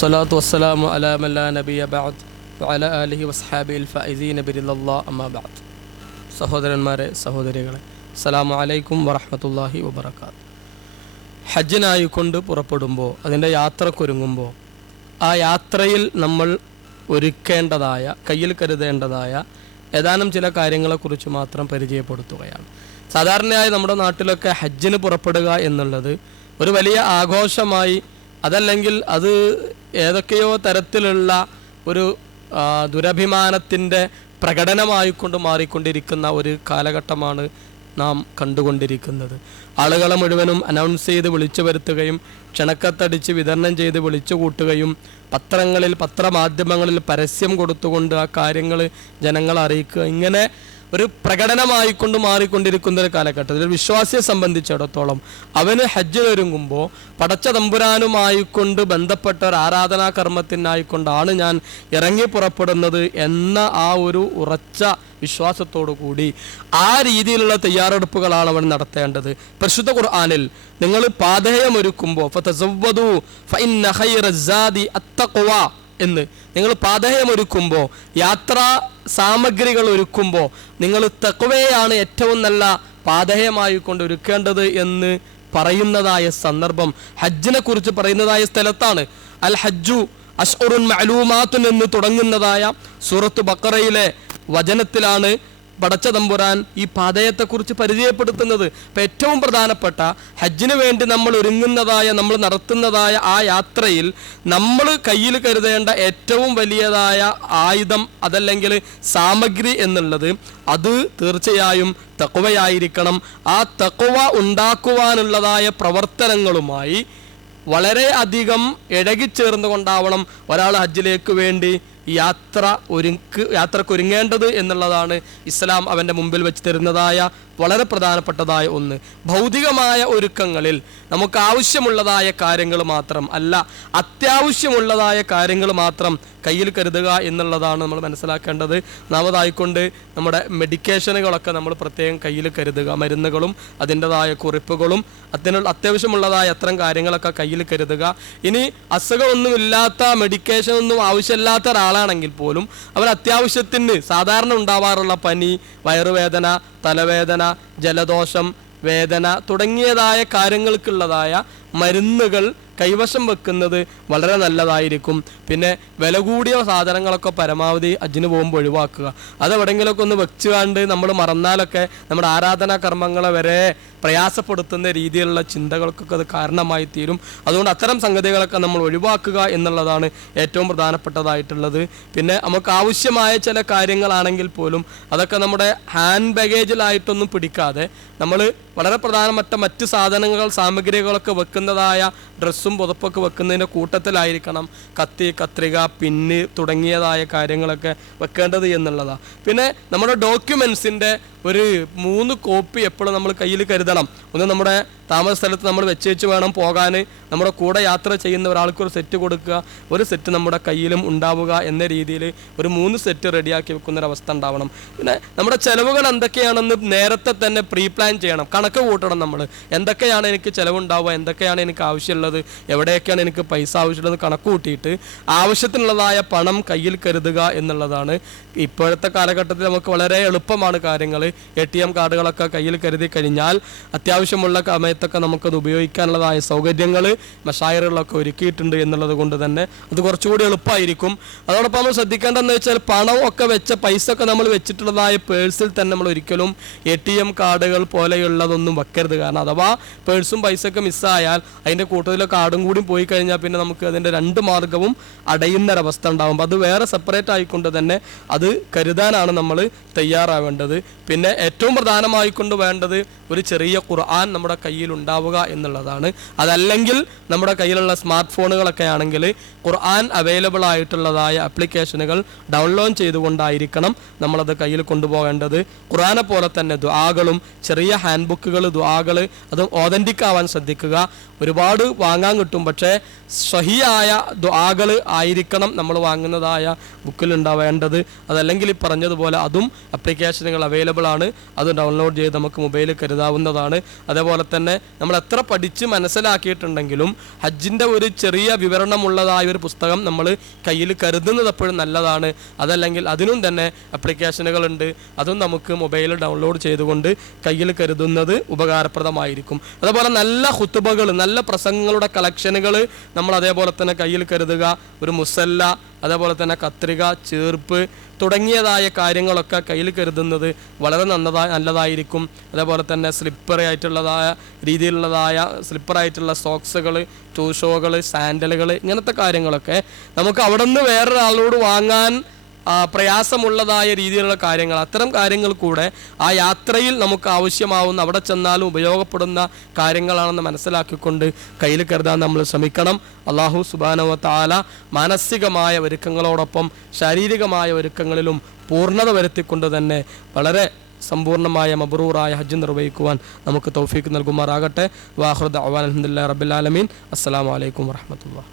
വസ്സലാത്തു വസ്സലാമു അലാ മൻ ലാ നബിയ ബഅദ് വഅലാ ആലിഹി വസ്ഹാബിഹിൽ ഫൈസീന ബിറിദല്ലാഹി അമ്മാ ബഅദ്. സഹോദരന്മാരെ, സഹോദരികളെ, അസ്സലാമു അലൈക്കും വറഹ്മത്തുള്ളാഹി വബറകാതുഹു. ഹജ്ജിനായിക്കൊണ്ട് പുറപ്പെടുമ്പോൾ, അതിൻ്റെ യാത്രക്കൊരുങ്ങുമ്പോൾ, ആ യാത്രയിൽ നമ്മൾ ഒരുക്കേണ്ടതായ, കയ്യിൽ കരുതേണ്ടതായ ഏതാനും ചില കാര്യങ്ങളെക്കുറിച്ച് മാത്രം പരിചയപ്പെടുത്തുകയാണ്. സാധാരണയായി നമ്മുടെ നാട്ടിലൊക്കെ ഹജ്ജിന് പുറപ്പെടുക എന്നുള്ളത് ഒരു വലിയ ആഘോഷമായി, അതല്ലെങ്കിൽ അത് ഏതൊക്കെയോ തരത്തിലുള്ള ഒരു ദുരഭിമാനത്തിൻ്റെ പ്രകടനമായിക്കൊണ്ട് മാറിക്കൊണ്ടിരിക്കുന്ന ഒരു കാലഘട്ടമാണ് നാം കണ്ടുകൊണ്ടിരിക്കുന്നത്. ആളുകളെ മുഴുവനും അനൗൺസ് ചെയ്ത് വിളിച്ചു വരുത്തുകയും ക്ഷണക്കത്തടിച്ച് വിതരണം ചെയ്ത് വിളിച്ചു കൂട്ടുകയും പത്രങ്ങളിൽ, പത്രമാധ്യമങ്ങളിൽ പരസ്യം കൊടുത്തുകൊണ്ട് ആ കാര്യങ്ങൾ ജനങ്ങളെ അറിയിക്കുക, ഇങ്ങനെ ഒരു പ്രകടനമായിക്കൊണ്ട് മാറിക്കൊണ്ടിരിക്കുന്ന ഒരു കാലഘട്ടത്തിൽ ഒരു വിശ്വാസിയെ സംബന്ധിച്ചിടത്തോളം അവന് ഹജ്ജിനൊരുങ്ങുമ്പോൾ പടച്ച തമ്പുരാനുമായിക്കൊണ്ട് ബന്ധപ്പെട്ട ഒരു ആരാധനാ കർമ്മത്തിനായിക്കൊണ്ടാണ് ഞാൻ ഇറങ്ങി പുറപ്പെടുന്നത് എന്ന ആ ഒരു ഉറച്ച വിശ്വാസത്തോടു കൂടി ആ രീതിയിലുള്ള തയ്യാറെടുപ്പുകളാണ് അവൻ നടത്തേണ്ടത്. പരിശുദ്ധ ഖുർആനിൽ നിങ്ങൾ പാഥേയമൊരുക്കുമ്പോൾ ഫതസവ്വദൂ ഫഇന്ന ഖൈറസ്സാദി അത്തഖ്വ എന്ന്, നിങ്ങൾ പാഥേയമൊരുക്കുമ്പോൾ, യാത്രാ സാമഗ്രികൾ ഒരുക്കുമ്പോൾ നിങ്ങൾ തഖ്വയാണ് ഏറ്റവും നല്ല പാഥേയമായി കൊണ്ട് ഒരുക്കേണ്ടത് എന്ന് പറയുന്നതായ സന്ദർഭം ഹജ്ജിനെ കുറിച്ച് പറയുന്നതായ സ്ഥലത്താണ്. അൽ ഹജ്ജു അശ്ഉറുൻ മഅലൂമാത്തുൻ എന്ന് തുടങ്ങുന്നതായ സൂറത്ത് ബഖറയിലെ വചനത്തിലാണ് പടച്ച തമ്പുരാൻ ഈ പാഥേയത്തെക്കുറിച്ച് പരിചയപ്പെടുത്തുന്നത്. അപ്പം ഏറ്റവും പ്രധാനപ്പെട്ട ഹജ്ജിന് വേണ്ടി നമ്മൾ ഒരുങ്ങുന്നതായ, നമ്മൾ നടത്തുന്നതായ ആ യാത്രയിൽ നമ്മൾ കയ്യിൽ കരുതേണ്ട ഏറ്റവും വലിയതായ ആയുധം, അതല്ലെങ്കിൽ സാമഗ്രി എന്നുള്ളത് അത് തീർച്ചയായും തഖ്വയായിരിക്കണം. ആ തഖ്വ ഉണ്ടാക്കുവാനുള്ളതായ പ്രവർത്തനങ്ങളുമായി വളരെ അധികം ഇഴകിച്ചേർന്നുകൊണ്ടാവണം ഒരാൾ ഹജ്ജിലേക്ക് വേണ്ടി യാത്രക്കൊരുങ്ങേണ്ടത് എന്നുള്ളതാണ് ഇസ്ലാം അവൻ്റെ മുമ്പിൽ വെച്ച് തരുന്നതായ വളരെ പ്രധാനപ്പെട്ടതായ ഒന്ന്. ഭൗതികമായ ഒരുക്കങ്ങളിൽ നമുക്ക് ആവശ്യമുള്ളതായ കാര്യങ്ങൾ മാത്രം അല്ല, അത്യാവശ്യമുള്ളതായ കാര്യങ്ങൾ മാത്രം കയ്യിൽ കരുതുക എന്നുള്ളതാണ് നമ്മൾ മനസ്സിലാക്കേണ്ടത്. ഒന്നാമതായിക്കൊണ്ട് നമ്മുടെ മെഡിക്കേഷനുകളൊക്കെ നമ്മൾ പ്രത്യേകം കയ്യിൽ കരുതുക, മരുന്നുകളും അതിൻ്റെതായ കുറിപ്പുകളും അത്യാവശ്യമുള്ളതായ അത്തരം കാര്യങ്ങളൊക്കെ കയ്യിൽ കരുതുക. ഇനി അസുഖമൊന്നുമില്ലാത്ത, മെഡിക്കേഷൻ ഒന്നും ആവശ്യമില്ലാത്ത ഒരാളാണെങ്കിൽ പോലും അവർ അത്യാവശ്യത്തിന് സാധാരണ ഉണ്ടാവാറുള്ള പനി, വയറുവേദന, തലവേദന, ജലദോഷം, വേദന തുടങ്ങിയതായ കാര്യങ്ങൾക്കുള്ളതായ മരുന്നുകൾ കൈവശം വെക്കുന്നത് വളരെ നല്ലതായിരിക്കും. പിന്നെ വില കൂടിയ സാധനങ്ങളൊക്കെ പരമാവധി ഹജ്ജിന് പോകുമ്പോൾ ഒഴിവാക്കുക. അതെവിടെയെങ്കിലുമൊക്കെ ഒന്ന് വെച്ചുകൊണ്ട് നമ്മൾ മറന്നാലൊക്കെ നമ്മുടെ ആരാധനാ കർമ്മങ്ങളെ വരെ പ്രയാസപ്പെടുത്തുന്ന രീതിയിലുള്ള ചിന്തകൾക്കൊക്കെ അത് കാരണമായി തീരും. അതുകൊണ്ട് അത്തരം സംഗതികളൊക്കെ നമ്മൾ ഒഴിവാക്കുക എന്നുള്ളതാണ് ഏറ്റവും പ്രധാനപ്പെട്ടതായിട്ടുള്ളത്. പിന്നെ നമുക്ക് ആവശ്യമായ ചില കാര്യങ്ങളാണെങ്കിൽ പോലും അതൊക്കെ നമ്മുടെ ഹാൻഡ് ബാഗേജിലായിട്ടൊന്നും പിടിക്കാതെ നമ്മൾ വളരെ പ്രധാനപ്പെട്ട മറ്റ് സാധനങ്ങൾ, സാമഗ്രികളൊക്കെ വെക്കുന്നതായ ഡ്രസ്സും പുതപ്പൊക്കെ വെക്കുന്നതിൻ്റെ കൂട്ടത്തിലായിരിക്കണം കത്തി, കത്രിക, പിന്ന് തുടങ്ങിയതായ കാര്യങ്ങളൊക്കെ വെക്കേണ്ടത് എന്നുള്ളതാണ്. പിന്നെ നമ്മുടെ ഡോക്യുമെൻസിൻ്റെ ഒരു 3 കോപ്പി എപ്പോഴും നമ്മൾ കയ്യിൽ കരുതണം. ഒന്ന് നമ്മുടെ താമസ സ്ഥലത്ത് നമ്മൾ വെച്ച് വേണം പോകാൻ. നമ്മുടെ കൂടെ യാത്ര ചെയ്യുന്ന ഒരാൾക്ക് ഒരു സെറ്റ് കൊടുക്കുക, ഒരു സെറ്റ് നമ്മുടെ കയ്യിലും ഉണ്ടാവുക എന്ന രീതിയിൽ ഒരു 3 സെറ്റ് റെഡിയാക്കി വെക്കുന്നൊരവസ്ഥ ഉണ്ടാവണം. പിന്നെ നമ്മുടെ ചിലവുകൾ എന്തൊക്കെയാണെന്ന് നേരത്തെ തന്നെ പ്രീ പ്ലാൻ ചെയ്യണം, കണക്ക് കൂട്ടണം. നമ്മൾ എന്തൊക്കെയാണ് എനിക്ക് ചിലവുണ്ടാവുക, എന്തൊക്കെയാണ് എനിക്ക് ആവശ്യമുള്ളത്, എവിടെയൊക്കെയാണ് എനിക്ക് പൈസ ആവശ്യമുള്ളത് കണക്ക് കൂട്ടിയിട്ട് ആവശ്യത്തിനുള്ളതായ പണം കയ്യിൽ കരുതുക എന്നുള്ളതാണ്. ഇപ്പോഴത്തെ കാലഘട്ടത്തിൽ നമുക്ക് വളരെ എളുപ്പമാണ് കാര്യങ്ങൾ. ATM കാർഡുകളൊക്കെ കയ്യിൽ കരുതി കഴിഞ്ഞാൽ അത്യാവശ്യമുള്ള സമയത്തൊക്കെ നമുക്കത് ഉപയോഗിക്കാനുള്ളതായ സൗകര്യങ്ങൾ മശായറുകളൊക്കെ ഒരുക്കിയിട്ടുണ്ട് എന്നുള്ളത് കൊണ്ട് തന്നെ അത് കുറച്ചുകൂടി എളുപ്പമായിരിക്കും. അതോടൊപ്പം നമ്മൾ ശ്രദ്ധിക്കേണ്ടതെന്ന് വെച്ചാൽ പണം ഒക്കെ വെച്ച പൈസ ഒക്കെ നമ്മൾ വെച്ചിട്ടുള്ളതായ പേഴ്സിൽ തന്നെ നമ്മൾ ഒരിക്കലും ATM കാർഡുകൾ പോലെയുള്ളതൊന്നും വെക്കരുത്. കാരണം അഥവാ പേഴ്സും പൈസയൊക്കെ മിസ്സായാൽ അതിൻ്റെ കൂട്ടത്തിലെ കാർഡും കൂടി പോയി കഴിഞ്ഞാൽ പിന്നെ നമുക്ക് അതിൻ്റെ 2 മാർഗവും അടയുന്നൊരവസ്ഥ ഉണ്ടാകും. അത് വേറെ സെപ്പറേറ്റ് ആയിക്കൊണ്ട് തന്നെ അത് കരുതാനാണ് നമ്മൾ തയ്യാറാവേണ്ടത്. പിന്നെ ഏറ്റവും പ്രധാനമായിക്കൊണ്ട് വേണ്ടത് ഒരു ചെറിയ ഖുർആൻ നമ്മുടെ കയ്യിൽ ഉണ്ടാവുക എന്നുള്ളതാണ്. അതല്ലെങ്കിൽ നമ്മുടെ കയ്യിലുള്ള സ്മാർട്ട് ഫോണുകളൊക്കെ ആണെങ്കിൽ ഖുർആൻ അവൈലബിൾ ആയിട്ടുള്ളതായ ആപ്ലിക്കേഷനുകൾ ഡൗൺലോഡ് ചെയ്തുകൊണ്ടായിരിക്കണം നമ്മളത് കയ്യിൽ കൊണ്ടുപോകേണ്ടത്. ഖുർആനെ പോലെ തന്നെ ദുആകളും ചെറിയ ഹാൻഡ് ബുക്കുകൾ, ദുആകൾ, അതും ഓതൻറ്റിക് ആവാൻ ശ്രദ്ധിക്കുക. ഒരുപാട് വാങ്ങാൻ കിട്ടും, പക്ഷേ സ്വഹിയായ ദുആകൾ ആയിരിക്കണം നമ്മൾ വാങ്ങുന്നതായ ബുക്കിലുണ്ടാവേണ്ടത്. അതല്ലെങ്കിൽ ഈ പറഞ്ഞതുപോലെ അതും ആപ്ലിക്കേഷനുകൾ അവൈലബിൾ ആണ്, അത് ഡൗൺലോഡ് ചെയ്ത് നമുക്ക് മൊബൈലിൽ കരുതാവുന്നതാണ്. അതേപോലെ തന്നെ നമ്മൾ എത്ര പഠിച്ച് മനസ്സിലാക്കിയിട്ടുണ്ടെങ്കിലും ഹജ്ജിൻ്റെ ഒരു ചെറിയ വിവരണമുള്ളതായ ഒരു പുസ്തകം നമ്മൾ കയ്യിൽ കരുതുന്നത് എപ്പോഴും നല്ലതാണ്. അതല്ലെങ്കിൽ അതിനും തന്നെ ആപ്ലിക്കേഷനുകളുണ്ട്, അതും നമുക്ക് മൊബൈലിൽ ഡൗൺലോഡ് ചെയ്തുകൊണ്ട് കയ്യിൽ കരുതുന്നത് ഉപകാരപ്രദമായിരിക്കും. അതേപോലെ നല്ല ഖുതുബകൾ, നല്ല പ്രസംഗങ്ങളുടെ കളക്ഷനുകൾ നമ്മൾ അതേപോലെ തന്നെ കയ്യിൽ കരുതുക. ഒരു മുസല്ല, അതേപോലെ തന്നെ കത്രിക, ചീർപ്പ് തുടങ്ങിയതായ കാര്യങ്ങളൊക്കെ കയ്യിൽ കരുതുന്നത് വളരെ നല്ലതായിരിക്കും. അതേപോലെ തന്നെ സ്ലിപ്പറായിട്ടുള്ളതായ രീതിയിലുള്ളതായ സ്ലിപ്പറായിട്ടുള്ള സോക്സുകൾ, ടൂഷോകൾ, സാൻഡലുകൾ, ഇങ്ങനത്തെ കാര്യങ്ങളൊക്കെ നമുക്ക് അവിടെ നിന്ന് വേറൊരാളോട് വാങ്ങാൻ പ്രയാസമുള്ളതായ രീതിയിലുള്ള കാര്യങ്ങൾ, അത്തരം കാര്യങ്ങൾ കൂടെ ആ യാത്രയിൽ നമുക്ക് ആവശ്യമാവുന്ന, അവിടെ ചെന്നാലും ഉപയോഗപ്പെടുന്ന കാര്യങ്ങളാണെന്ന് മനസ്സിലാക്കിക്കൊണ്ട് കയ്യിൽ കരുതാൻ നമ്മൾ ശ്രമിക്കണം. അല്ലാഹു സുബ്ഹാനഹു വ തആല മാനസികമായ ഒരുക്കങ്ങളോടൊപ്പം ശാരീരികമായ ഒരുക്കങ്ങളിലും പൂർണ്ണത വരുത്തിക്കൊണ്ട് തന്നെ വളരെ സമ്പൂർണ്ണമായ മബ്റൂറായ ഹജ്ജ് നിർവഹിക്കുവാൻ നമുക്ക് തൗഫീക്ക് നൽകുമാറാകട്ടെ. വാഖിറു ദഅ്വാനാ അൽഹംദുലില്ലാഹി റബ്ബിൽ ആലമീൻ. അസ്സലാമു അലൈക്കും വറഹ്മത്തുള്ളാഹി.